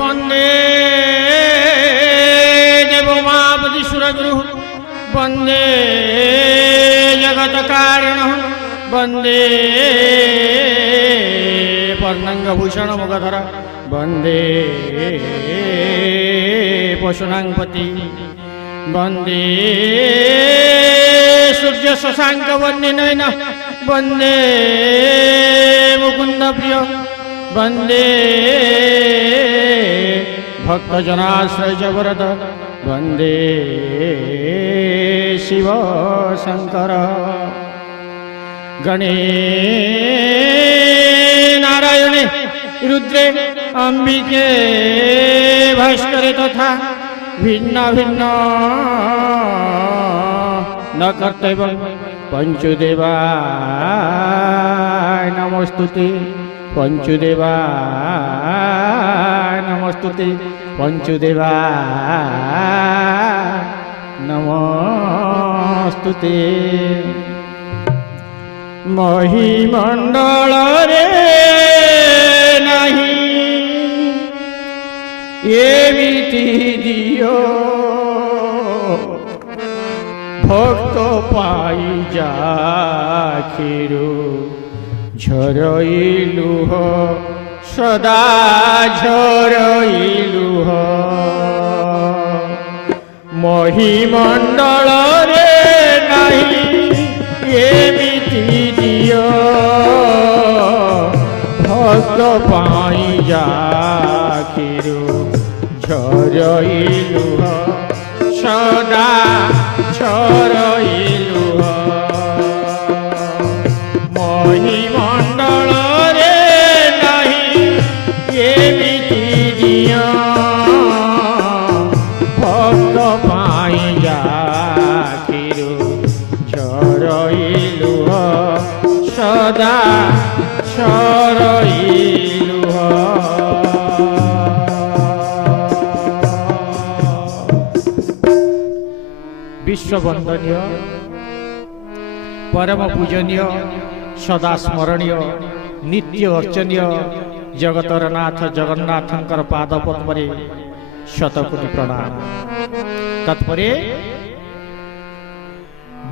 वंदे देवोमापति सुरगुरु वंदे जगत्कारिण वंदे पर्णंगभूषण मुखधर वंदे पशुनांपति वंदे सूर्य शशांक वंदे वंदे मुकुंद प्रिय वंदे भक्तजनाश्रय जगरद वंदे शिव शंकर गणे नारायणे रुद्रे अंबिके भास्करे तथा भिन्न भिन्न न कर्तव्य पंचुदेवाय नमोस्तुते पंचुदेवाय नमोस्तुते पंचुदेवाय नमोस्तुते महिमंडल रे नहीं एमिति दियो भक्त पाई जाखिरु झरइलुह सदा झरइलुह महिमंडल रे नहीं एमिति दियो भक्त पाई जाखिरु झरइलुह सदा झरइलुह महिमंडल रे नहीं एमिति दियो भक्त पाई जाखिरु झरइलुह सदा झरइलुह विश्ववंदनीय परम पूजनीय सदा स्मरणीय नित्य अर्चनीय जगतर नाथ जगन्नाथंकर पाद पद्मरे शतकोटि प्रणाम। तत्परे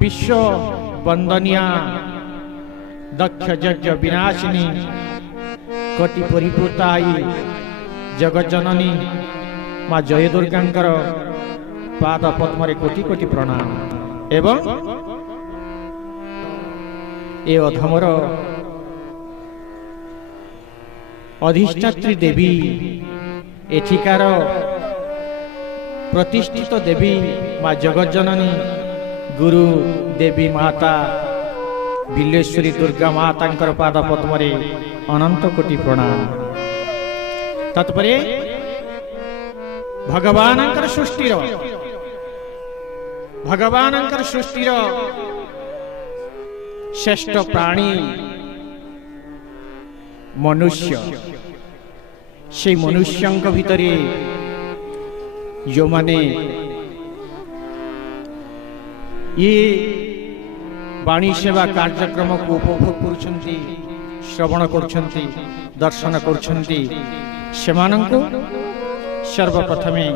विश्व वंदनीया दक्ष यज्ञ विनाशिनी कोटि परिपूताई जगज्जननी माँ जय दुर्गांकर पाद पद्मरे कोटि कोटि प्रणाम। एवं ए अधमर अधिष्ठात्री देवी एठिकार प्रतिष्ठित देवी माँ जगज्जननी गुरु देवी माता बिल्लेश्वरी दुर्गा माता पाद पद्मरे अनंत कोटि प्रणाम। तत्परे भगवानंकर सृष्टिर श्रेष्ठ प्राणी मनुष्य से मनुष्यंक भितरे जो माने ये वाणी सेवा कार्यक्रम को उपभोग करुछंती श्रवण करुछंती दर्शन करुछंती सेमानंको सर्वप्रथमे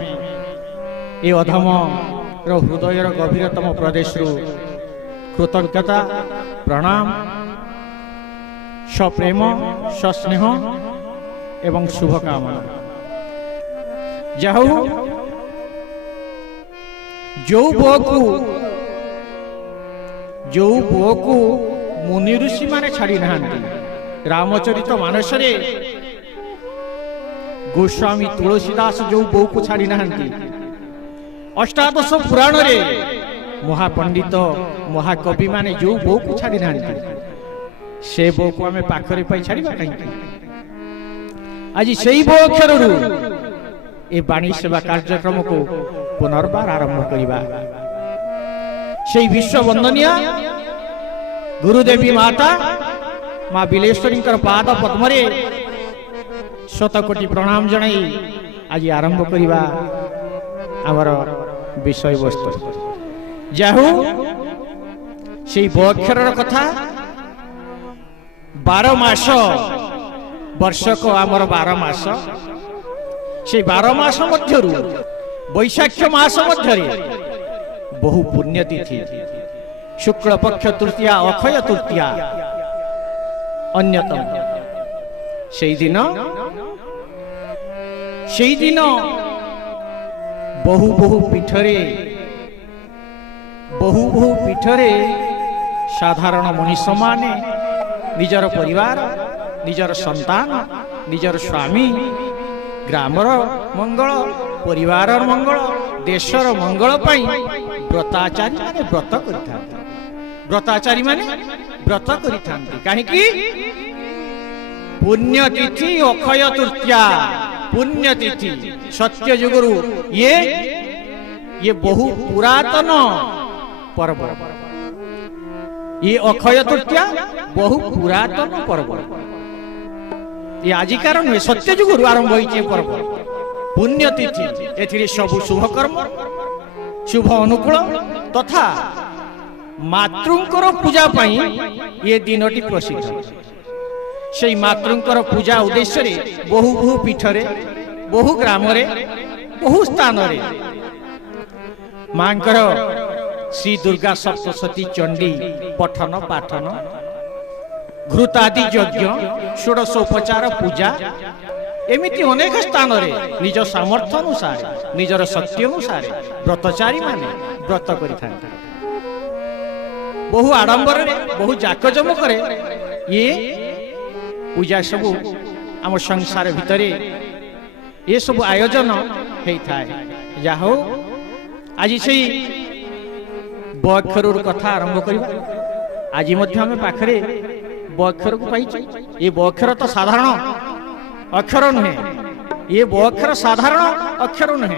ये अधम हृदयर गभीरतम प्रदेश कृतज्ञता प्रणाम सप्रेम सस्नेह एवं शुभकामना। जाहु जो पुओ को मुनि ऋषि माने छाड़ी नाहांती रामचरित मानस रे गोस्वामी तुलसीदास जो बो को छाड़ी नाहांती अष्टादश पुराण रे महापंडित महाकवि माने जो बो को छाड़ी नाहांती से बो को आमे पाखरे पाई छाड़ीबा कहीं आज सेई बो अक्षर रु ए वाणी सेवा कार्यक्रम को पुनर्बार आरंभ करिबा। सेई विश्व वंदनीय गुरुदेवी माता माँ बिलेश्वरी पाद पद्मरे शतकोटि प्रणाम जनाई आज आरंभ करिबा आमर विषय वस्तु। जाहु से बक्षर कथा 12 मास वर्ष को आमर 12 मास से 12 मास मध्यरु वैशाख मास मध्य बहु पुण्यतिथि शुक्ल पक्ष तृतीया अक्षय तृतीया अन्यतम से दिन बहु पीठरे साधारण मनुष्य माने निजर परिवार निजर संतान निजर स्वामी ग्रामर मंगल परिवार मंगल देशर मंगल पाई व्रताचारी माने व्रत करिथांती व्रताचारी माने व्रत करिथांती काहे कि पुण्यतिथि अक्षय तृतीया पुण्यतिथि सत्य युगरु ये बहु पुरातन पर्व ये अक्षय तृतीया बहु पुरातन पर्व ये आजिकार नुहे सत्य युगरु आरंभ होइछे पर्व पुण्यतिथि एथिरे सबु शुभ कर्म शुभ अनुकूल तथा मातृंकर पूजा पाई ये दिनटी प्रसिद्ध से मातृंकर पूजा उद्देश्य रे बहु पीठरे बहु ग्राम बहु स्थान मांकर श्री दुर्गा सप्तशती चंडी पठन पाठन घृतादि यज्ञ षोडशोपचार पूजा एमिति अनेक स्थान रे निज सामर्थ्य अनुसार निजर शक्ति अनुसार व्रतचारी माने व्रत करिथांती बहु आडंबर रे बहु जाकजमक रे ये पूजा सबु आम संसार भितरे ये सब आयोजन होता है जाहो आज से बक्षर कथा आरंभ करवा आज आम पाखरे बक्षर को पाई ये बक्षर तो साधारण अक्षर नुहे ये बक्षर साधारण अक्षर नुहे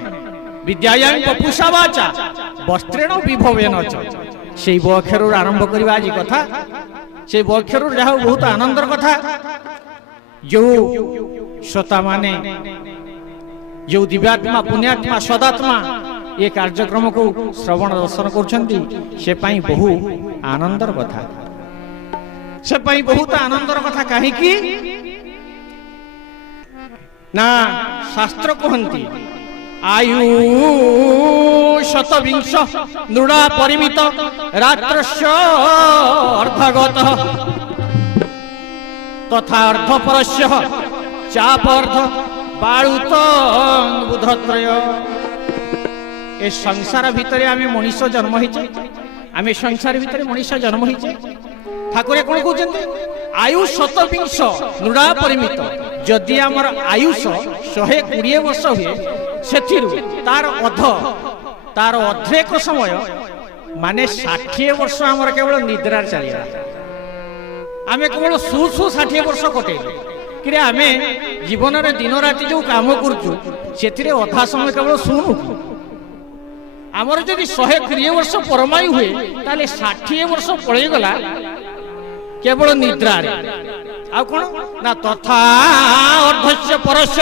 विद्यायां पपुषा वाचा वस्त्रेण विभवेन च से बक्षर आरंभ करवा आज कथा से बक्षर जहा बहुत आनंदर कथा जो श्रोता माने जो दिव्यात्मा पुण्यात्मा सदात्मा ये कार्यक्रम को श्रवण दर्शन करछंती से पाई बहु आनंदर कथा से पाई बहुत आनंदर कथा काहे कि ना शास्त्र कहंती आयु शतविंश नृणा परिमित रात्रस्य अर्धगत तथा अर्धपरस्य चापर्ध बाळुत बुधत्रय ए संसार भितरे आमे मनुष्य जन्म होइछे आमे संसार भितरे मनुष्य जन्म होइछे ठाकुर कोन कहउछन्ते आयु शतविंश नृणा परिमित जदि आमर आयुष 120 वर्ष हुए सेथिरु तार अधेक समय माने 60 वर्ष आमर केवल निद्रा चलिया आमे केवल सु 60 वर्ष कटे कि आमे जीवन रे दिन राति जो काम करछु सेथिरे अधा समय केवल सुनु आमर जदि 120 वर्ष परमायु हुए ताले 60 वर्ष पळै गला केवल निद्रा रे आ कोन ना तथा अर्धस्य परस्य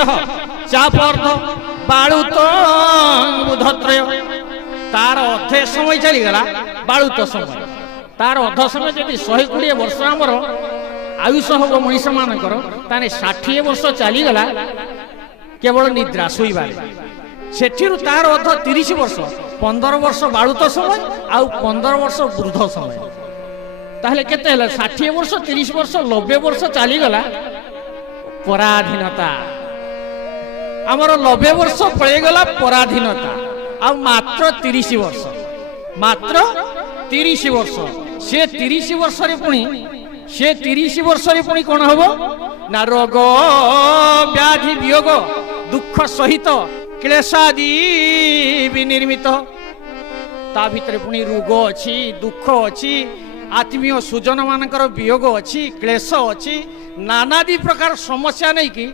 चापर्ध बाळुत बुधत्रय तार अधे समय चली गला बाळुत समय तार अध समय जदि 120 वर्ष आमर आयुष हम मनुष्य मानकर ताने 60 वर्ष चली गला केवल निद्रा शोइबार सेठिरु तार अध 30 वर्ष 15 वर्ष बाळुत समय आ 15 वर्ष वृद्ध समय ताहले केते हला 60 वर्ष 30 वर्ष 90 वर्ष चली गला पराधीनता आमर 90 वर्ष पळे गला पराधीनता आ मात्र 30 वर्ष से 30 वर्ष रे पुणी से 30 वर्ष रे पुणी कोन हबो ना रोग व्याधि वियोग दुख सहित क्लेशादि विनिर्मित ता भितरे पुणी रोग अछि दुख अछि आत्मीय सुजन मानकर वियोग अछि क्लेश अछि नानादि प्रकार समस्या नै कि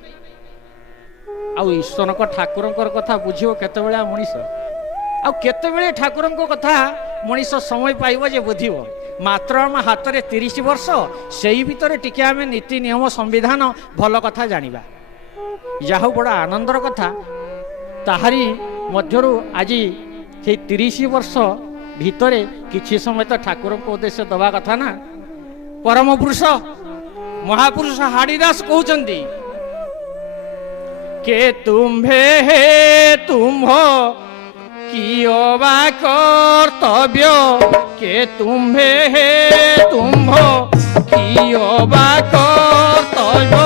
आ ईश्वर को ठाकुर कथा बुझियो केतेबेले मनीष आ केतेबेले ठाकुर कथा मनीष समय पाइब जे बुझियो मात्र आम हाथ में 30 वर्ष से भीतर टिके आम नीति नियम संविधान भल कथा जानिबा याहू बड़ा आनंदर कथा ताहारी मध्यरु आज से 30 वर्ष भितरे किछि समय तो ठाकुर को उद्देश्य दबा कथा ना परम पुरुष महापुरुष हाड़ीदास कहउचंदी के तुम्भे हे तुम्भ कियोबा कर्तव्य के तुम्भे हे तुम्भ कियोबा कर्तव्य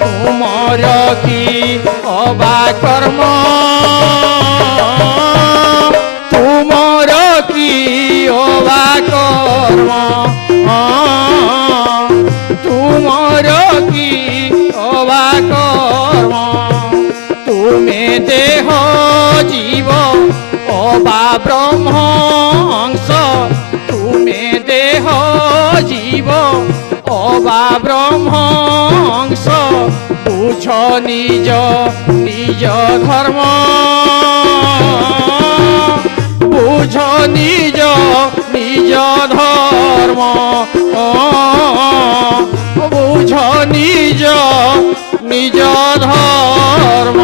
तुमर की अबा कर्म तुमर की अबा कर्म तुमर की अबा कर्म तुमे देह जीव अबा ब्रह्मांश तुमे देह जीव अबा ब्रह्मांश बुझ निज निज धर्म बुझ निज निज धर्म बुझ निज निज धर्म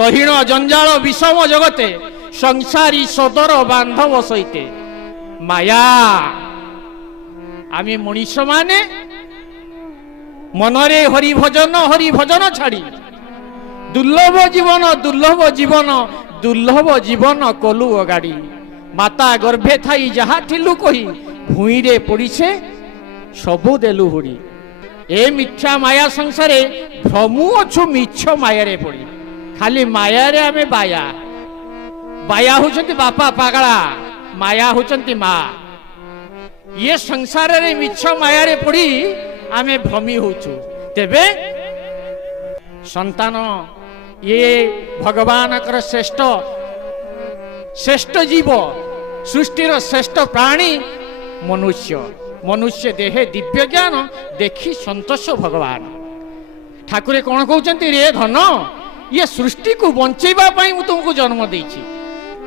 रहीण जंजाल विषम जगते संसारी सदर बांधव सहिते माया आमे मनीष माने मनरे हरि भजन छाड़ी दुर्लभ जीवन कलु अगाड़ी माता गर्भे थाई जहा ठिलु कही भूई रे पड़ीछे सबु देलु हुड़ी ए मिथ्या माया संसारे भ्रमु अछु मिछ माया रे पड़ी खाली माया रे आमे बाया बाया होचंती बापा पागला माया होचंती माँ ये संसार रे मिछ माया रे पड़ी आमे भ्रमी होचु तेबे संतान ये भगवान कर श्रेष्ठ श्रेष्ठ जीव सृष्टिर श्रेष्ठ प्राणी मनुष्य मनुष्य देहे दिव्य ज्ञान देखी संतोष भगवान ठाकुरे कौन कहते रे धन ये सृष्टि को बंचेबा पाई मु तुमको जन्म देइछि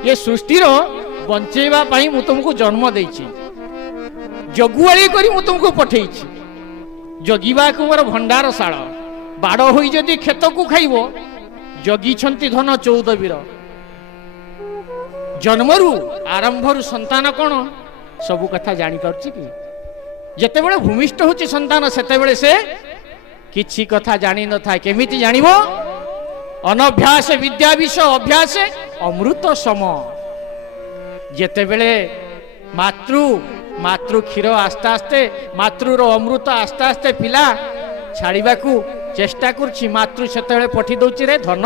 ये सृष्टिर बंचेबा पाई मु तुमको जन्म देइछि जगुआली करी मु तुमको पठेइछि जगिबा को मोर भंडार शाल बाड़ होई जदि खेत को खाइबो जगी छंती धन 14 वीर जन्मरु आरंभरु संतान कोन सबु कथा जानि परछि कि जते बेले भूमिष्ठ होछि संतान सेते बेले से किछि कथा जानि न था केमिति जानिबो अनभ्यास विद्या विषय अभ्यास अमृत सम जते बेले मातृ क्षीर आस्ते आस्ते मातृर अमृत आस्ते आस्ते पिला छाड़िबा को चेष्टा करछि मातृ सेते पठी दउछि रे धन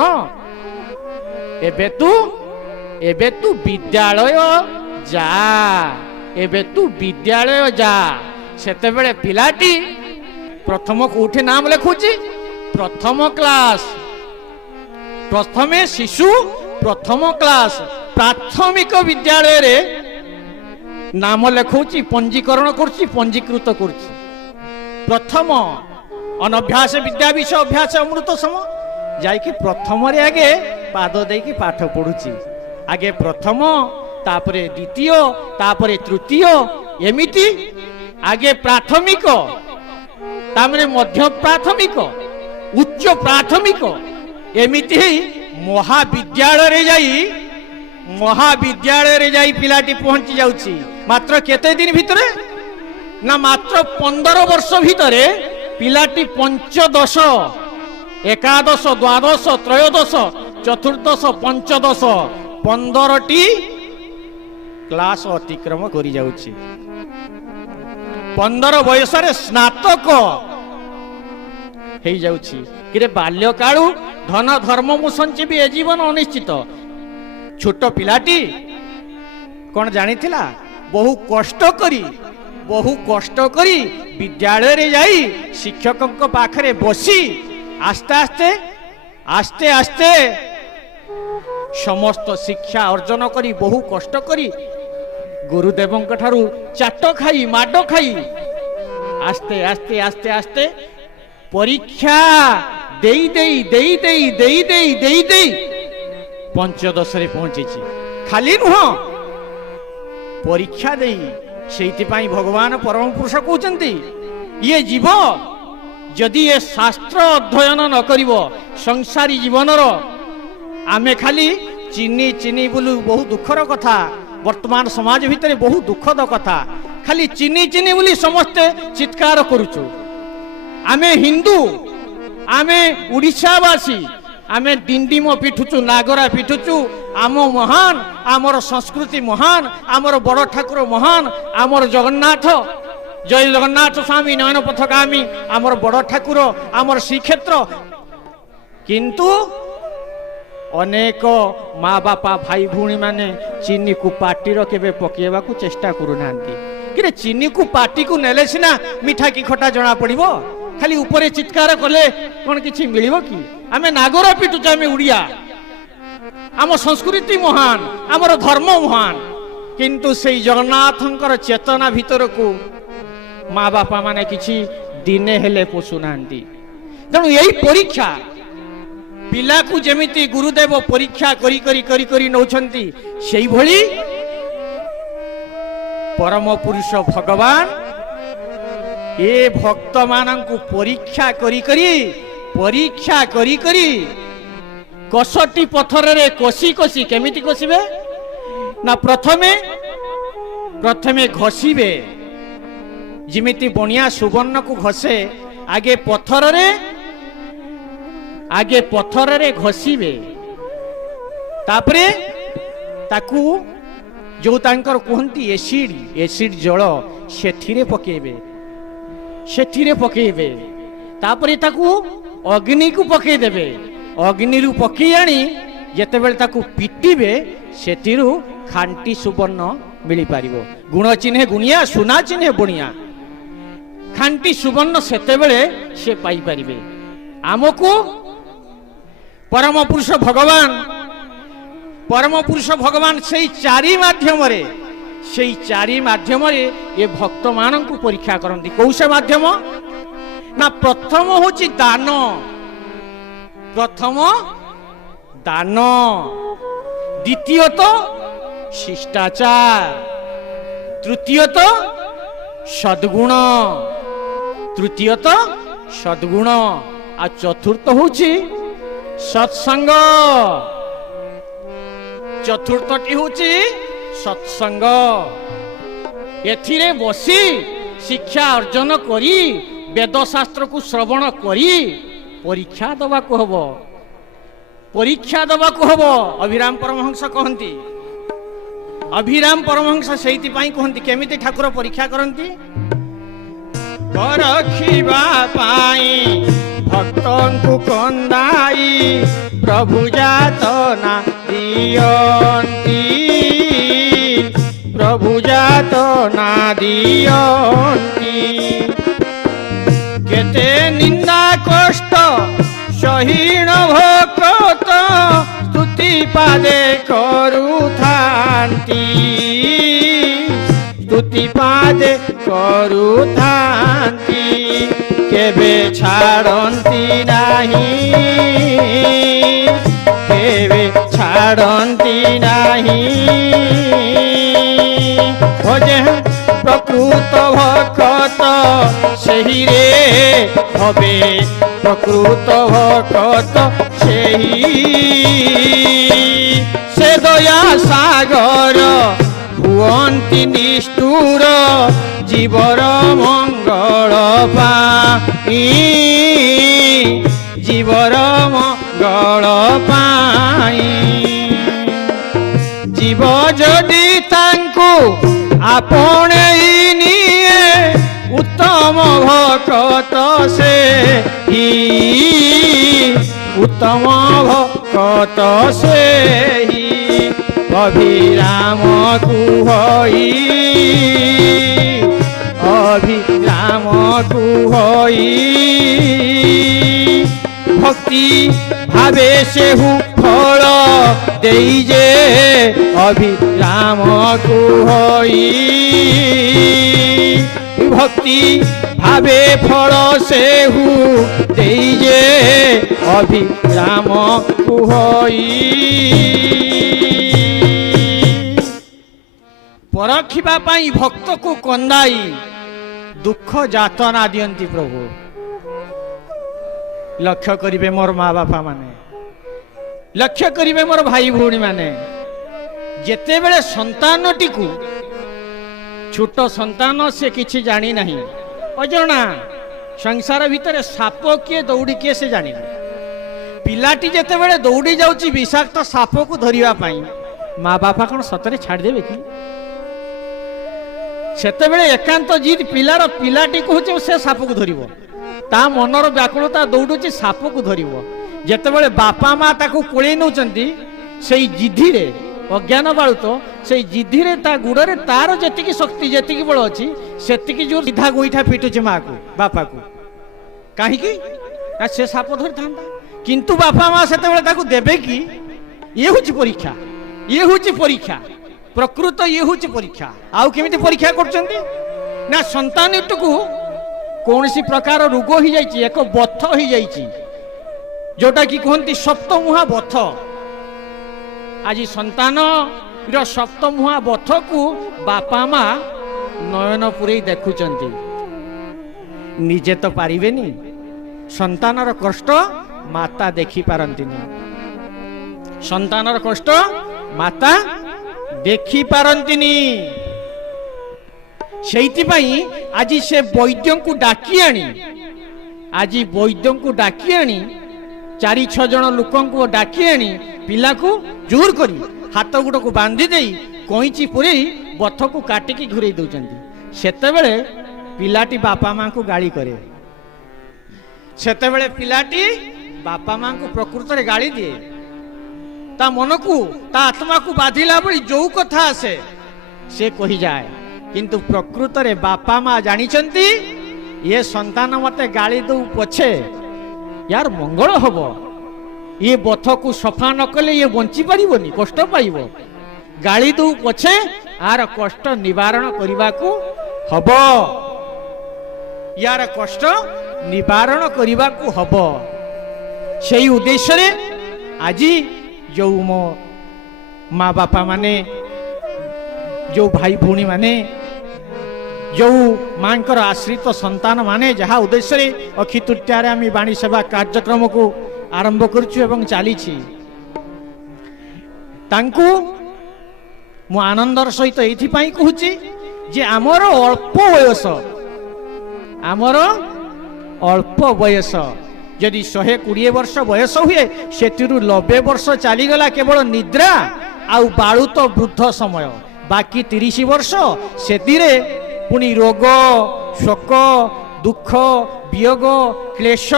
एबे तू विद्यालय जा एबे तू विद्यालय जा सेते बेले पिलाटी प्रथम कोठे नाम लिखुछि प्रथम क्लास प्रथमे शिशु प्रथम क्लास प्राथमिक विद्यालय रे नाम लिखुछि पंजीकरण करछि पंजीकृत करछि प्रथम अनभ्यास विद्या विषय अभ्यास अमृत सम जाइकी प्रथम रे आगे पाद देकी पाठ पढुछि आगे प्रथम तापरे द्वितीय तापरे तृतीय एमिति आगे प्राथमिक तामरे मध्य प्राथमिक उच्च प्राथमिक एमिति महाविद्यालय रे जाई पिलाटी पहुंची जाउछि मात्र केते दिन भितरे ना मात्र 15 वर्ष भितरे पिलाटी पंचदश एकादश द्वादश त्रयोदश चतुर्दश पंचदश 15टी क्लास अतिक्रम करी जाउछि 15 बयस रे स्नातक हेई जाउछि किरे बाल्यकाळु धन धर्म मु संजीवी ए जीवन अनिश्चित छोट पिलाटी कौन जानिथिला बहु कष्ट करी विद्यालय रे जाई शिक्षक पाखरे बसी आस्ते आस्ते समस्त शिक्षा अर्जन करी बहु कष्ट करी गुरुदेवों ठारू चाट खाई माड खाई आस्ते आस्ते आस्ते आस्ते परीक्षा देई पंचदश रे पहुंची खाली नुह परीक्षा देई सेइथिपाई भगवान परम पुरुष कहउचंती ये जीव जदि ये शास्त्र अध्ययन न करिवो संसारी जीवनर आमे खाली चिनी बोलू बहुत दुखर कथा वर्तमान समाज भितर बहुत दुखद कथा खाली चिनी बोली समस्ते चित्कार करुचु आमे हिंदू आमे उड़ीसावासी आमे डिंडिम पिटुचु नागरा पिटुचु आम महान आमर संस्कृति महान आमर बड़ ठाकुर महान आमर जगन्नाथ जय जगन्नाथ स्वामी नयन पथगामी आमर बड़ ठाकुर आमर श्रीक्षेत्र किंतु अनेक माँ बापा भाई भूणी माने चीनी को पार्टीर केबे पकेवा को चेष्टा करूना कि चीनी को पार्टी को नेले सिना मिठा की खटा जना पड़िबो खाली ऊपर चित्कार कले कौन किछि मिलिबो कि आमे नागर पिटुच आमे उड़िया आम संस्कृति महान आमर धर्म महान किंतु से जगन्नाथंकर चेतना भीतर को माँ बापा माने किछि दिने हेले पोसुनांती तेणु यही परीक्षा पिला को जेमिति गुरुदेव परीक्षा करी करी करी करी नौछंती सेई भली परम पुरुष भगवान ए भक्त मानंकु परीक्षा करी करी कसटी पथर रे कोसी कोसी केमिति कोसिबे ना प्रथमे घसीबे जिमिति बनिया सुवर्ण को घसे आगे पथर रे घसीबे तापरे ताकू जो तांकर कहती एसिड जल सेठिरे पकेबे तापरे ताकू अग्नि को पके देबे अग्नि रु पके आनी जेतेबेले ताकू पिटिबे सेठिरु खांटी सुवर्ण मिली पारिबो गुण चिन्हे गुणिया सुना चिन्हे बुणिया खांटी सुवर्ण सेतेबेले से पाई पारिबे आमको परम पुरुष भगवान से चारि माध्यम ये भक्त मानन को परीक्षा करती कौ से माध्यम ना प्रथम होची दान द्वितीय तो शिष्टाचार तृतीय तो सद्गुण आ चतुर्थ होची सत्संग चतुर्थटी होची सत्संग एथिरे बसी शिक्षा अर्जन करी वेद शास्त्र को श्रवण करी परीक्षा दबा को हबो अभिराम परमहंस कहती अभिराम परमहंस सेइति पाई कहती केमिति ठाकुर परीक्षा करती परखिबा पाई भक्तंकु कंदाई प्रभु जातना दियंती केते निंदा कष्ट सहीन भक्त स्तुति पादे करुथांती केबे छाड़ती नहीं भजे प्रकृत भक्त सही रे हबे प्रकृत भक्त सही से दया सागर हुअन्ति निष्ठुर जीवर मंगल पाई जीव जदि तांकु आपणेई निये उत्तम भक्त से ही अभिराम कुहई भक्ति भावे से फल देजे अभिराम कुहई भक्ति भावे फल से देजे अभिराम कुहई परखिबा पाई भक्त को कंदाई दुख जातना दियंती प्रभु लक्ष्य करिवे मोर माँ बापा माने लक्ष्य करिवे मोर भाई भौणी माने जेते बेले संतानटी को छोट संतान से किछि जानी नहीं अजणा संसार भितर साप किए दौड़ी किए से जानी पिलाटी जितेबाला दौड़ी जाऊँगी विषाक्त साप को धरने माँ बापा कौन सतरे छाड़देवे कि सेतेबेले एकांत जिद पिलार पिलाटी कहूँ से साप को धर ता मनर व्याकुलता दौड़ुची साप को धर जितेबाला बापा माँ ताको कोड़े नौ से जिद्धि अज्ञान बालुत से जिद्धि ता गुड़े तार जी शक्ति जी बल अच्छी से जो सीधा गोईठा पिटुचे माँ को बापा को कहीं से साप धरी था किंतु बापा माँ से देवे कि ये हूँ परीक्षा ये हूँ परीक्षा प्रकृत ये हूँ परीक्षा आउ केमिति परीक्षा कर संतान को कौन सी प्रकार रोग हो जाइए एक बथ हो जाइए जोटा कि कहते सप्तमुहा बथ आज संतान सप्तमुहा बथ को बापा माँ नयन पुरे देखुंट निजे तो पारिबेनी संतानर कष्ट माता देखी पारंतिनी संतानर कष्ट माता देखी पारंतिनी सेइतिपाई आज से वैद्य को डाकी आनी आज वैद्य को डाकी आनी 4-6 जन लोक को डाकी आनी पिला को जोर करी हाथ गुड़ को बांधी दे कईची पुरे बथ को काटिकी घूरे दौरान सेतेबेले पिलाटी बापा माँ को गाली करे सेतेबेले पिलाटी बापा माँ को प्रकृत में गाली दिए ता मन को ता आत्मा को बाधिला बड़ी जो कथा आसे से कही जाए किंतु प्रकृत रे बापा माँ जानी ये संतान मते गाली दो पछे यार मंगल हम ये बथ को सफा न कले ये बंची पारिबनी कष्ट पाइब गाली दो पछे आर कष्ट निवारण करने को हब यार कष्ट निवारण करने को हब से उद्देश्य रे आज जो मो माँ बापा माने जो भाई भौणी माने जो माँ आश्रित संतान माने जहाँ उद्देश्य अक्षी तृतीया आम बाणी सेवा कार्यक्रम को आरंभ करुँ चली मु आनंदर सहित ये कहूँ जे आमर अल्प बयस जदि 120 वर्ष बयस हुए से 90 वर्ष चलीगला केवल निद्रा आउ बालुत वृद्ध समय बाकी 30 वर्ष से पुणी रोग शोक दुख वियोग क्लेश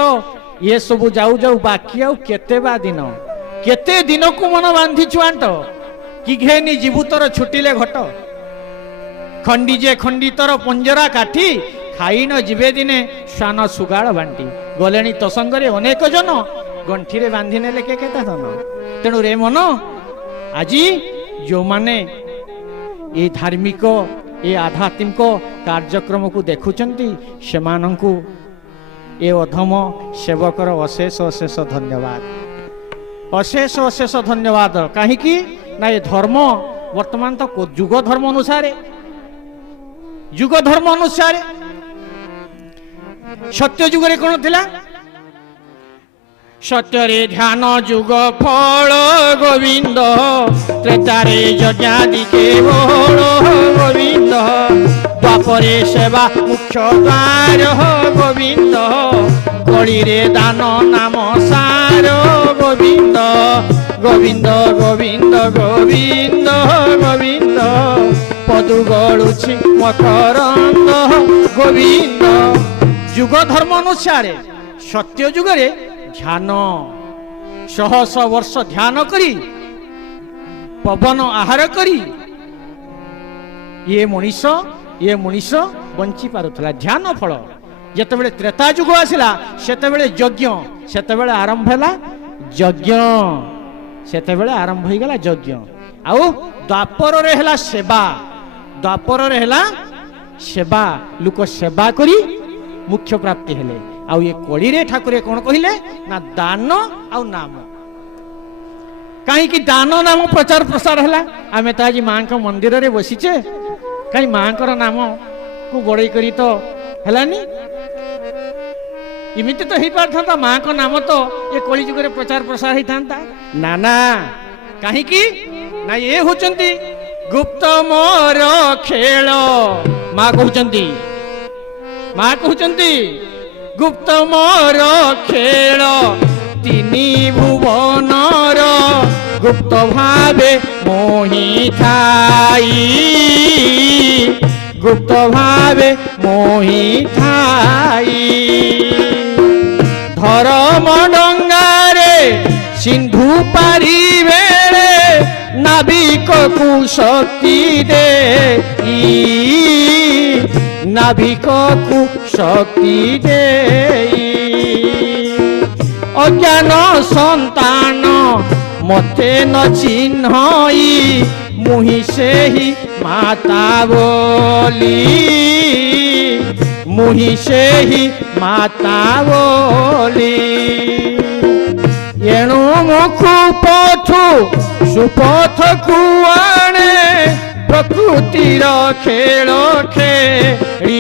ये सब जाऊ जाऊ बाकी आउ केते दिन को मन बांधी चुआंट कि घेनी जीवुतर छुटिले घट खंडीजे खंडितर पंजरा काठी खाई न जीवे दिने स्वान सुगाड़ बांटी गले तो संगे अनेक जन गंठी रे बांधि नेले के धन तेणु रे मन आज जो माने ये धार्मिक ये आध्यात्मिक कार्यक्रम को देखुचंती से मानंकु ये अधम सेवकर अशेष अशेष धन्यवाद अशेष अशेष धन्यवाद कहीं ना ये धर्म वर्तमान तो जुग धर्म अनुसार सत्य जुगरे कौन थिला सत्य रे ध्यान जुग फल गोविंद त्रेतारे यज्ञादि केवल गोविंद द्वापरे सेवा मुख्य द्वार गोविंद कली रे दान नाम सार गोविंद गोविंद गोविंद गोविंद गोविंद पदु गलुछि मकरंद गोविंद जुग धर्म अनुसार सत्य जुगरे ध्यान 100 वर्ष ध्यान करी पवन आहार करी ये मनीष बंची पारुथला ध्यान फल जेतेबेले त्रेता जुग आसिला सेतेबेले यज्ञ सेतेबेले आरंभ हैला यज्ञ सेतेबेले आरंभ हो गला यज्ञ आउ द्वापर रे हैला सेवा लोक सेवा करी मुख्य प्राप्ति हेले आउ ये कली रे ठाकुर कौन कहले ना दान आउ नाम कहीं दान नाम प्रचार प्रसार है आम तो आज माँ मंदिर रे बसीचे कहीं माँ नाम को बड़े करी तो हैलानी इमिति तो हो पार था माँ का नाम तो ये कली जुग रे प्रचार प्रसार होता ना ना कहीं ना ये होचंती गुप्त मोर खेल माँ कहते गुप्त मोर खेल तिनी भुवनर गुप्त भावे मोहि थाई गुप्त भावे मोहि थाई धर्म डंगारे सिंधु पारी बेले नाविक को शक्ति दे नाविक को शक्ति दे अज्ञान संतान मते न चिन्हई मुहि से ही माता बोली मुहि से ही माता बोली एणु मुखु पथु सुपथ कुआणे प्रकृतिर खेल खेली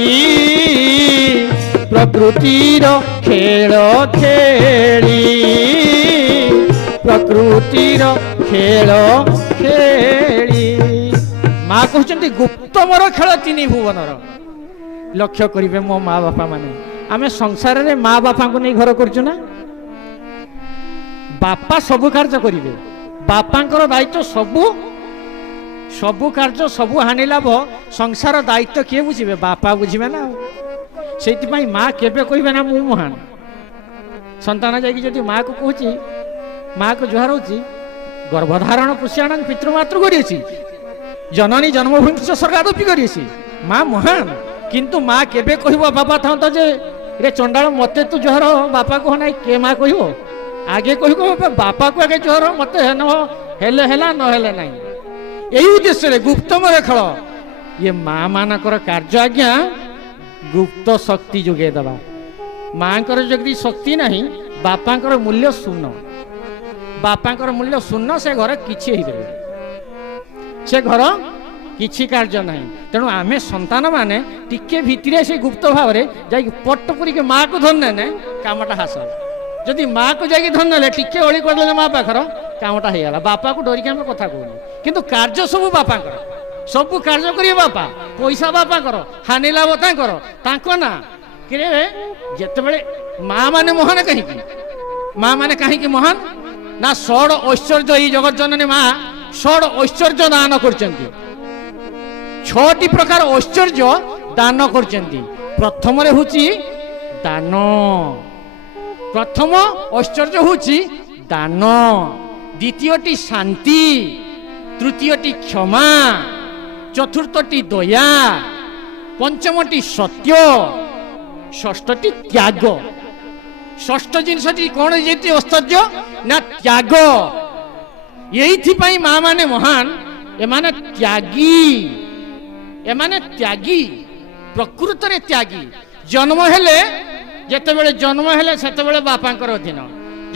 प्रकृतिर खेल खेली प्रकृतिर खेल खेली माँ कहते गुप्त मोर खेल तीन भुवनर लक्ष्य करेंगे मो माँ बापा माने आम संसार में माँ बापा को नहीं घर करचु ना बापा सबु कार्य करेंगे बापांकर दायित्व सबु सबु कार्य सबु हानि लाभ संसार दायित्व किए बुझे बापा बुझे ना से माँ केबे कहे ना मु महान संतान जाकि माँ को कहूँ माँ को जुहार हो गर्भधारण पुष्याण पितृमातृ करी जननी जन्मभूमि स्वर्गादपि करी माँ महान किंतु माँ केबे कह बापा था जे रे चंडाल मते तू जुहार बापा कह ना के माँ कह आगे कह बापा को आगे जुहार मत हेले हेला न हेले ना यही उद्देश्य गुप्त मोर खेल ये माँ मानकर कार्य आज्ञा गुप्त शक्ति जोगे दबा माँ जदि शक्ति नहीं बापांकर मूल्य शून्य बापांकर मूल्य शून्य से घर किछि से घर किछि कार्य नहीं तेणु आमे संतान माने टिके भितरे से गुप्त भाव रे जाई पट्ट पुरी माँ को धन ने कामटा हासिल जदि माँ को जाकि धन ने टिके ओली कर माँ पाखर कामटा हो गला बापा को डरिक आम कथा कहूँ किंतु कार्य सब बापांकर सब कार्य करिए बापा पैसा बापांकर हानि लाभ तांकर ना कि जितेबले माँ माने महान कहीं माँ माने कहीं महान ना षड ऐश्वर्य ये जगत जननी माँ षड ऐश्वर्य दान करछंती छटी प्रकार ऐश्वर्य दान करछंती प्रथम रे हुची दान प्रथम ऐश्वर्य हुची दान द्वितीयटी शांति तृतीयटी क्षमा चतुर्थटी दया पंचमटी सत्य षष्ठटी त्याग षष्ठ जिनसटी कौन ये ऐश्वर्य ना त्याग यही माँ माने महान एमाने त्यागी प्रकृत रे त्यागी जन्म हेले जेतेबेले जन्म हेले सेतेबेले बापांकर अधीन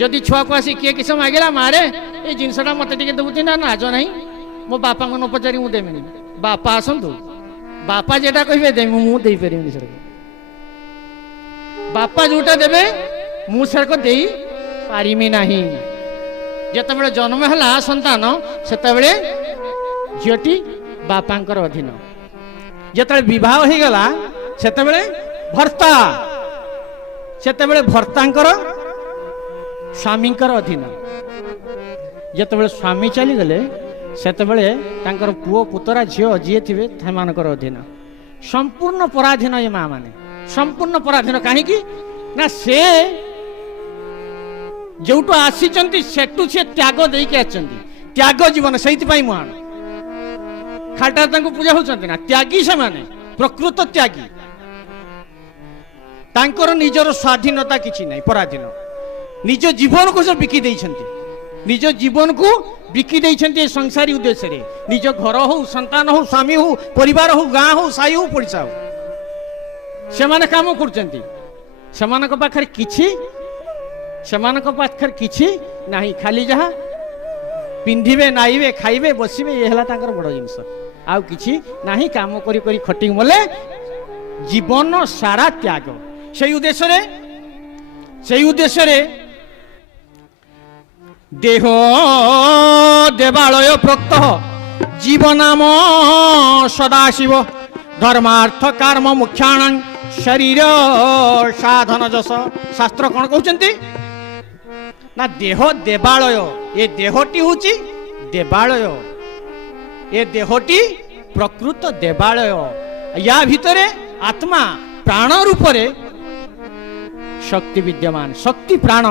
जदि छुआ को आसी किए किस मागिला मारे ये जिनसटा मत टिके देबुती ना नाज नहीं मो बापा को न पचारि मु देमिनी बापा आसंतु बापा जेटा कहिबे देमु मु देई परिमिनी सर बापा जोटा देबे मु सर को देई पारिमी नाही जेतेबेले जन्म हला संतान सेतेबेले झियोटी बापांकर अधीन जेतेबेले विवाह हो गला सेतेबेले भर्ता सेतेबेले भर्तांकर स्वामींकर अधीन जेतेबेले स्वामी चली गले सेतेबेले तांकर पुओ पुतरा झियो जी थे सेमानकर अधीन संपूर्ण पराधीन ये माँ माने संपूर्ण पराधीन कहीं ना से जोटू आसी सेटू से त्याग देके आछंती त्याग जीवन से महान खाटा पूजा होचंती ना त्यागी से माने प्रकृत त्यागी तांकर निजर स्वाधीनता किछि नहीं पराधीन निज जीवन को से बिकी देइछंती निज जीवन को बिकी देइछंती संसारी उद्देश्य रे निज घर हो संतान हो स्वामी हो परिवार हो गाँ हो साई हो पड़िसा हो से माने काम करचंती सेमानक पाखरे किछि सेमानक पाखरे किछि नाही खाली जहा पिंधिबे नाइबे खाइबे बसिबे ये हला तांकर बड़ जिंस आउ किछि नाही काम करी करी खटी मले जीवन सारा त्याग सेई उद्देश्य रे देह देवालय प्रोक्त जीवनाम सदाशिव धर्मार्थ कर्म मुख्याण शरीर साधन जस शास्त्र कौन कहते ना देह देवालय ये देहटी हूँ देवालय ये देहटी प्रकृत देवालय या भितरे आत्मा प्राण रूप शक्ति विद्यमान शक्ति प्राण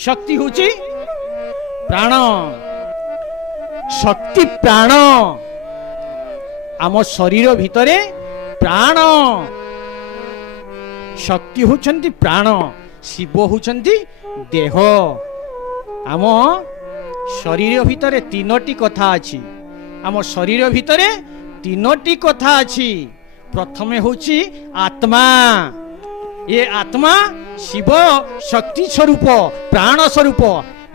शक्ति हूँ प्राण शक्ति प्राण आम शरीर भितरे प्राण शक्ति होचंती प्राण शिव होचंती देह आम शरीर भितरे तीनोटी कथा अछि आम शरीर भितरे तीनोटी कथा अछि प्रथमे होची आत्मा ये आत्मा शिव शक्ति स्वरूप प्राण स्वरूप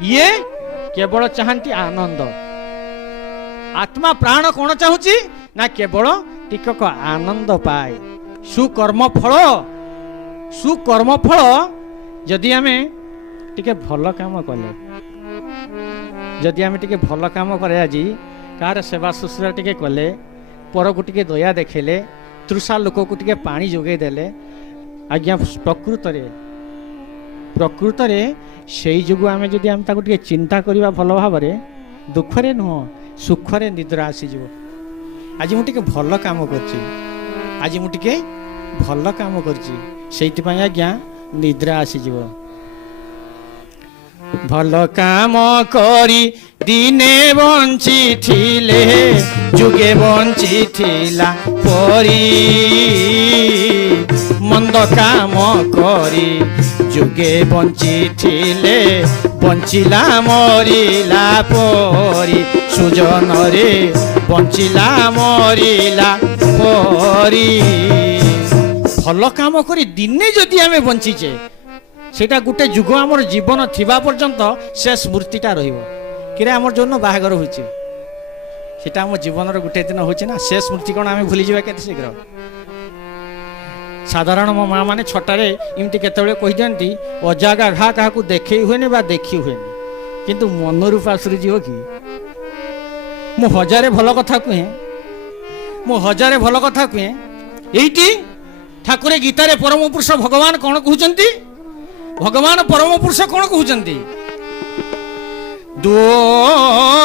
ये केवल चाहती आनंद आत्मा प्राण कौन चाहूची ना केवल टिकक आनंद पाए सुकर्म फल जदि आमे टिके भल काम कले जदि आमे टिके भल काम करे आज कार सेवा शुश्रूषा टिके कले पर को टिके दया देखेले तृषा लोक को टिके पानी जोगे देले आज्ञा प्रकृत रे सेई जुगु आमे जदि आमे ताको टिके चिंता करिबा भल भाबरे दुखरे नुह सुखरे निद्रा आसी जीव आज मु टिके भल काम करछि आज मु टिके भल काम करछि सेति पय आज्ञा निद्रा आसी जीव भल काम करी दिने बंची थिले जुगे बंची थिला परी मंद काम करी जुगे बंची थिले बंचिला मरिला परी सुजन रे बंचिला मरिला परी भल काम करी दिने जदि आमे बंचीचे सेटा गोटे जुग आमर जीवन थिबा पर्यंत से स्मृतिटा रहिबो किरे आमर जोन बाहागर होइचे सेटा आम जीवन गोटे दिन होइचे ना से स्मृति कोन आमे भूली जिबा केते शीघ्र साधारण मो माँ माने छटारे इमती केतबेले कहि दियंती अजागा घा काहाकू देखै हुएनी बा देखि हुएनी किंतु मन रूपा आसुरी जीव कि मु हजारे भल कथा कहे मु हजारे भल कथा कहे एइटी ठाकुर गीतारे परम पुरुष भगवान कौन कहउचंती भगवान परम पुरुष कौन कहउचंती दो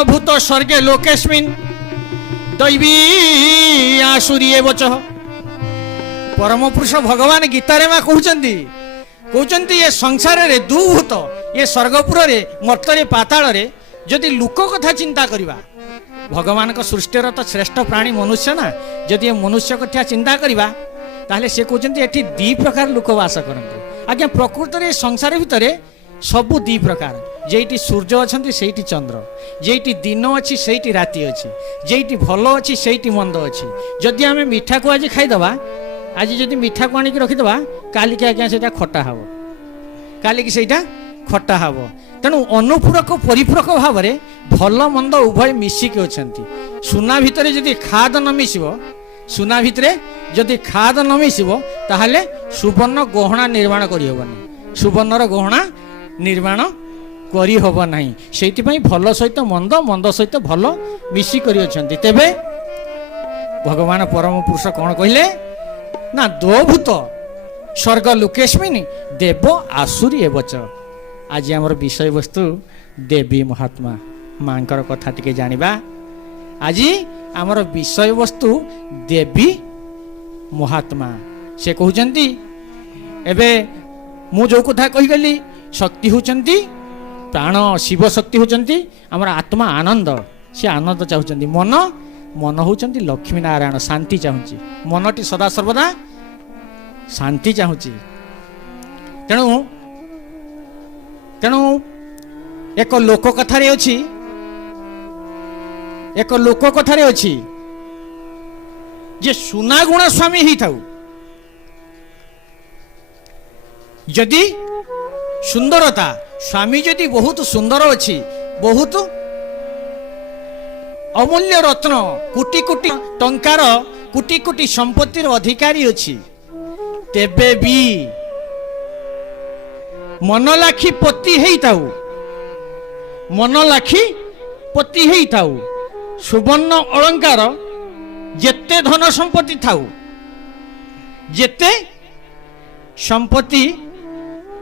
भूत स्वर्गे लोकेस्मिन् दैवी आसुरी एवच परम पुरुष भगवान गीतारे मा कहउचंती ये संसार रे दु भूत ये स्वर्गपुर रे मर्त रे पाताल रे जदि लोक कथा चिंता करिबा भगवान को सृष्टिर तो श्रेष्ठ प्राणी मनुष्य ना जदि मनुष्य कथा चिंता करिबा ताहले से कहउचंती एठी दी प्रकार लोक वास करंते आज्ञा प्रकृत रे संसार भितरे सबु दी प्रकार जेठी सूर्य अछंती सेठी चंद्र जेठी दिन अछि सेठी राति अछि जेठी भलो अछि सेठी मंद अछि जदि आमे मीठा को आज खाइ दबा आज जदि मीठा को आनी की रखि दबा काली के आज्ञा सेटा खट्टा हबो काली की सेटा खट्टा हबो तेणु अनुपूरक परिपूरक भाव में भल मंद उभय मिसिकी अछंती सुना भितरे जदि खाद न मिसिबो सुना भितरे जदि खाद न मिसिबो ताहले सुवर्ण गहना निर्माण करि होबनी सुवर्णर गहना निर्माण करि होबो नाही सेति पई भल सहित मंद मंद सहित भल मिसी करि अछंती तेबे भगवान परम पुरुष कोन कहिले ना दो भूत स्वर्ग लोकेस्मिन् देव आसुरी एवच आज आमर विषय वस्तु देवी महात्मा मांकर कथा टिके जानिबा आज आमर विषय वस्तु देवी महात्मा से कहउचंती एबे मु जो कथा कहि गली शक्ति होचंती प्राण शिव शक्ति होचंती आमर आत्मा आनंद से आनंद चाहउचंती मन मन होचंती लक्ष्मी नारायण शांति चाहूची मनटी सदा सर्वदा शांति चाहूची तेणु तेणु एक लोक कथारे अछि एक लोक कथारे अछि जे सुना गुण स्वामी ही थाउ जदि सुंदरता स्वामी जदि बहुत सुंदर अछि बहुत अमूल्य रत्न कोटि कोटि टंकार कोटि कोटि संपत्तिर अधिकारी अछि तेबे भी मन लाखी पति हेई थाउ मन लाखी पति हेई थाउ सुवर्ण अलंकार जेते धन संपत्ति थाउ ଯେତେ ସମ୍ପତ୍ତି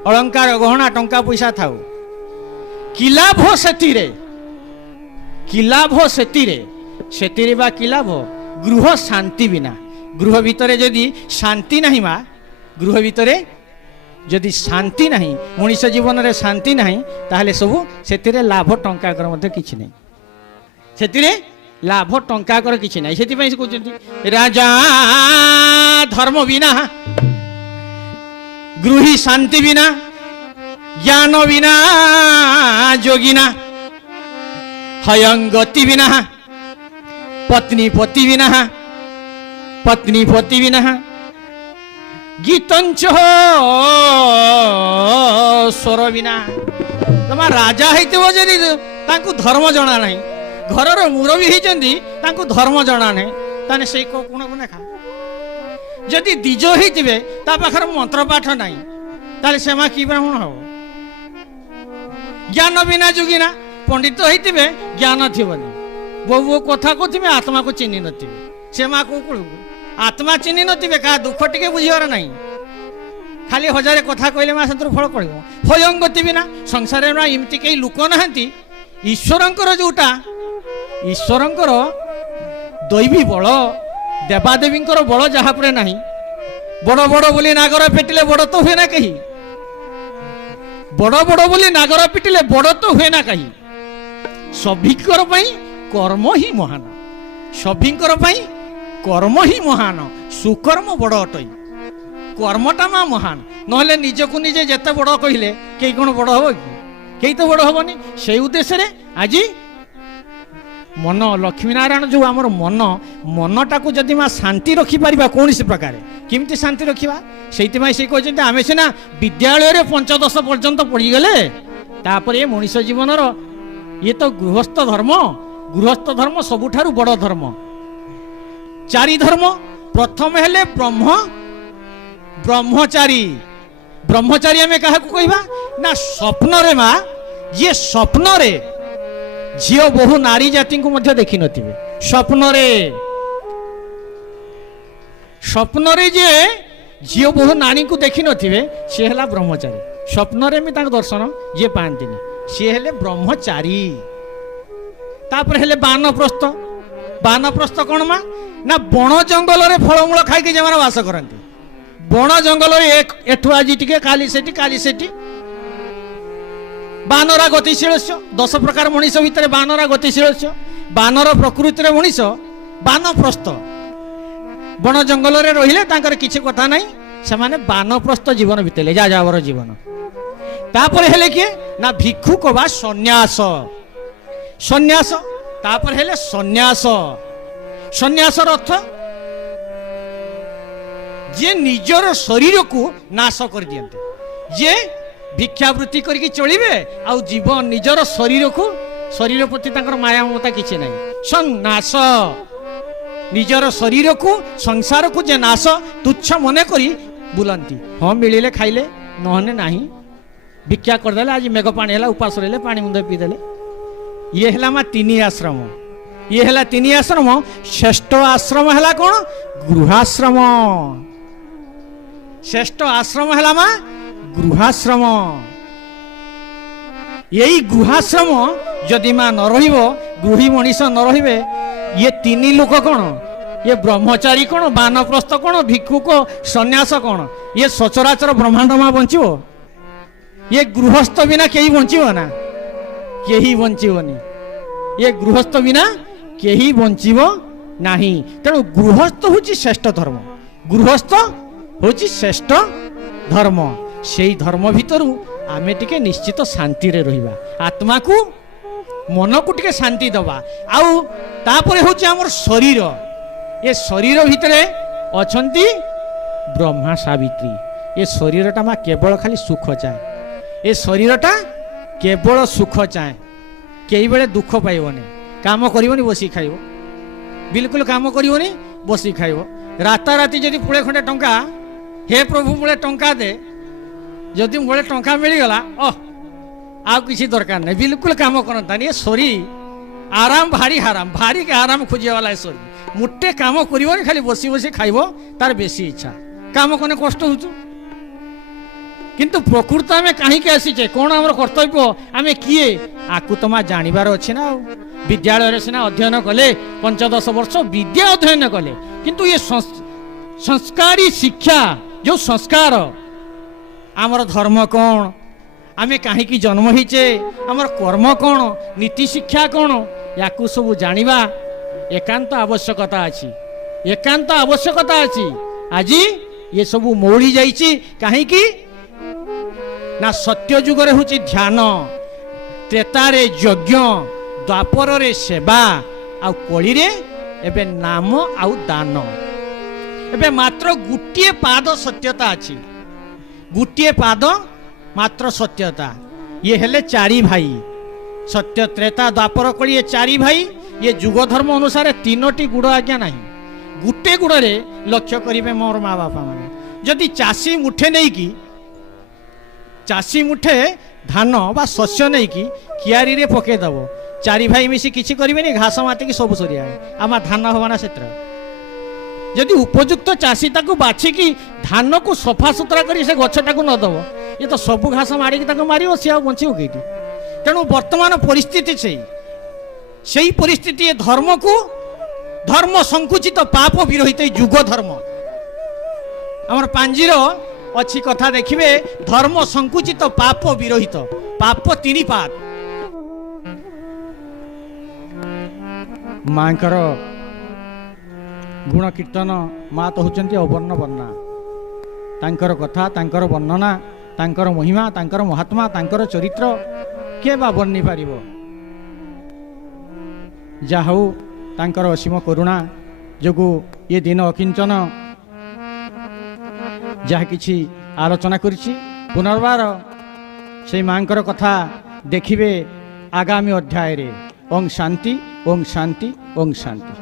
अलंकार गहना टंका पैसा थाउ कि लाभ सेतिरे सेतिरे बा कि लाभ गृह शांति बिना गृह भितरे जदि शांति नहीं मा गृह भितरे जदि शांति नहीं मनुष्य जीवन रे शांति नहीं ताहले सब सेतिरे लाभ टंका कर मध्य किछि नहीं सेतिरे लाभ टंका कर किछि नहीं सेति पई से कहउछंती राजा धर्म बिना गृही शांति बिना ज्ञान बिना जोगिना हयंगति बिना पत्नी पति बिना गीतंच स्वर बिना तमा राजा हेतिबो जदी तांकु धर्म जणा नाही घरर मुरबी हेचंदी तांकु धर्म जणा नाही ताने सेई को कोन कोन खा जदि दिज होइतिबे ता पाखर मंत्र पाठ नाही ताले सेमा की ब्राह्मण हो ज्ञान बिना जुगिना पंडित होइतिबे ज्ञान थिबनी बो कथा कोथिबे आत्मा को चिन्हि नथिबे सेमा को आत्मा चिन्हि नथिबे का दुख टिके बुझिवार नाही खाली हजारे कथा कहले मा संतर फल पड़िबो होयंगति बिना संसार रे इमति केई लुक नाहंती ईश्वरंकर जोटा ईश्वरंकर दैवी बल देवादेवींकर बल जहा परे नाही बड़ बड़ बोली नागर पिटिले बड़ तो हुए ना कहीं बड़ बड़ बोली नागर पिटिले बड़ तो हुए ना कहीं सभिकर पई कर्म ही महान सभिकर पई कर्म ही महान सुकर्म बड़ अटई कर्मटा मा महान नहले निजको निजे जेते बड़ कहिले केई कोन बड़ हो कि केई तो बड़ होबनी सेई उद्देश्य रे आज मन लक्ष्मी नारायण जो आमर मनटा को जदि माँ शांति रखिपर कौन प्रकार किमती शांति रखा से कहते आम सीना विद्यालय रे 5-10 पर्यंत पढ़ीगले तापर ये मनुष्य जीवन ये तो गृहस्थ धर्म सबुठारु बड़ धर्म 4 धर्म प्रथम हेले ब्रह्मचारी ब्रह्मचारी आम क्या कहवा ना स्वप्न रे माँ ये स्वप्न रे झियो बहु नारी जाति को मध्य देखि नथिबे स्वप्न रे जे झियो बहु नारी को देखि नथिबे से हला ब्रह्मचारी स्वप्न रे में ताक दर्शन जे पांतिनी से हेले ब्रह्मचारी तापर हेले बानप्रस्थ कोन मा ना बण जंगल रे फलमूल खाइ के जमाना वास करंती बण जंगल रे एठु आजी टिके काली सेठी बानरा गतिशील 10 प्रकार मनीष भितर बानरा गतिशील बानर प्रकृति मनीष बानप्रस्थ बण जंगल रे रहिले तांकर किछि कथा नाही से माने बानप्रस्थ जीवन बितेले जा जावर जीवन तापर हेले के ना भिक्षुक बा सन्यास तापर हेले सन्यास अर्थ जे निजर शरीर को नाश कर दियंते जे भिक्षावृत्ति करके चलिबे आ जीवन निजर शरीर प्रति तांकर माया ममता किछि नाही सन्यास निजर शरीर को संसार को जे नाश तुच्छ मने करी बुलंती हाँ मिलिले खाइले नहने नाही भिक्षा करदेले आज मेघ पानी है उपास रहिले पानी मुंदे पीदेले ये है 3 आश्रम ये है 3 आश्रम श्रेष्ठ आश्रम है कौन गृहाश्रम श्रेष्ठ आश्रम है गृहाश्रम यही गृहाश्रम जदि माँ न रहिबो गृही मनीष न रहिबे ये 3 लोक कौन ये ब्रह्मचारी कौन बानप्रस्थ कौन भिक्षुक सन्यास कौन ये सचराचर ब्रह्मांड माँ बंचो ये गृहस्थ बिना कहीं बंचो ना कहीं बंचोनी ये गृहस्थ बिना कहीं बंचो नहीं तेणु गृहस्थ हूँ श्रेष्ठ धर्म गृहस्थ हूँ श्रेष्ठ धर्म से धर्म भितर आमे टिके निश्चित शांति रे रहिबा आत्मा को मन को टिके शांति दबा आउ तापरे होची हमर शरीर ये शरीर भितरे अछंती ब्रह्मा सावित्री ये शरीरटा मा केवल खाली सुख चाहे ये शरीरटा केवल सुख चाहे कई बेले दुख पाइबनी काम करिवनी बसी खाइबो बिल्कुल काम करिवनी बसी खाइबो राताराति जदि पुळे खंडे टंका हे प्रभु मुळे टंका दे जदि मुळे टंका मिलगला आ किसी दरकार नहीं बिल्कुल काम करता नहीं शरीर आराम भारी के आराम खोजे वाला है शरीर मुट्टे काम करिवनी खाली बसी बसी खाइबो तार बेसी इच्छा কাম কনে কষ্ট হচ্ছে, কিন্তু প্রকৃত আমি কাহিকি আসিছে, কোণ আমার কর্তব্য, আমি কিয়ে আকু তোমা জানিবার অছি না। বিদ্যালয়ে সিনা অধ্যয়ন কলে 15 বর্ষ বিদ্যা অধ্যয়ন কলে, কিন্তু ইয়ে সংস্কারী শিক্ষা, যে সংস্কার আমার ধর্ম কোণ, আমি কাহিকি জন্ম হয়েছে, আমার কর্ম কোণ, নীতি শিক্ষা কোণ, ইয়াকু সবু জানিবা একান্ত আবশ্যকতা আছে, একান্ত আবশ্যকতা আছে। আজি ইয়ে সবু মৌড়ি যাইছি কাহিকি না, সত্য যুগরে হচ্ছে ধ্যান, ত্রেতারে যজ্ঞ, দ্বাপরে সেবা, আউ কলিরে এবে নাম আউ দান। এবে মাত্র গোটিয়ে পাদ সত্যতা আছে, গোটিয়ে পাদ মাত্র সত্যতা। ইয়ে হেলে চারি ভাই, সত্য ত্রেতা দ্বাপর কলি, এ চারি ভাই। ইয়ে যুগ ধর্ম অনুসারে 3টি গুড় আজ্ঞা নাই। গোটে গুড়রে লক্ষ্য করিবে মোর মা বাপা মানে, যদি চাষী মুঠে নেইকি, চাষী মুঠে ধান বা শস্য নেইকি কিয়ারিরে পকাই দেব, চারি ভাই মিশি কিছু করবেনি, ঘাস মাটিকি সবু সরিয়া আমার ধান হবা না সেটা। যদি উপযুক্ত চাষী তাকে বাছিকি ধানকু সফা সুতরা করে সে গছটাকে নদেব, ইয়ে তো সবু ঘাস মারিকি তাকে মারিব, সে আর বঞ্চিব কেটি। তেণু বর্তমান পরিস্থিতি সেই পরিস্থিতি ধর্মকু, ধর্ম সংকুচিত পাপ বিরহিত যুগ ধর্ম। আমার পাঞ্জির অছি কথা দেখবে, ধর্ম সংকুচিত পাপ বিরহিত, পাপ 3 পাপ। মাଙ୍କର ଗୁଣ କୀର୍ତ୍ତନ, ମା ତ ହେଉଛନ୍ତି ଅବର୍ଣ୍ଣ ବର୍ଣ୍ଣା। ତାଙ୍କର କଥା, ତାଙ୍କର ବର୍ଣ୍ଣନା, ତାଙ୍କର ମହିମା, ତାଙ୍କର ମହାତ୍ମା, ତାଙ୍କର ଚରିତ୍ର କିଏ ବା ବର୍ଣ୍ଣି ପାରିବ। ଯାହା ହଉ ତାଙ୍କର ଅସୀମ କରୁଣା ଯୋଗୁଁ ଏ ଦିନ ଅକିଞ୍ଚନ ଯାହା କିଛି ଆଲୋଚନା କରିଛି, ପୁନର୍ବାର ସେଇ ମାଙ୍କର କଥା ଦେଖିବେ ଆଗାମୀ ଅଧ୍ୟାୟରେ। ଓଂ ଶାନ୍ତି, ଓଂ ଶାନ୍ତି, ଓଂ ଶାନ୍ତି।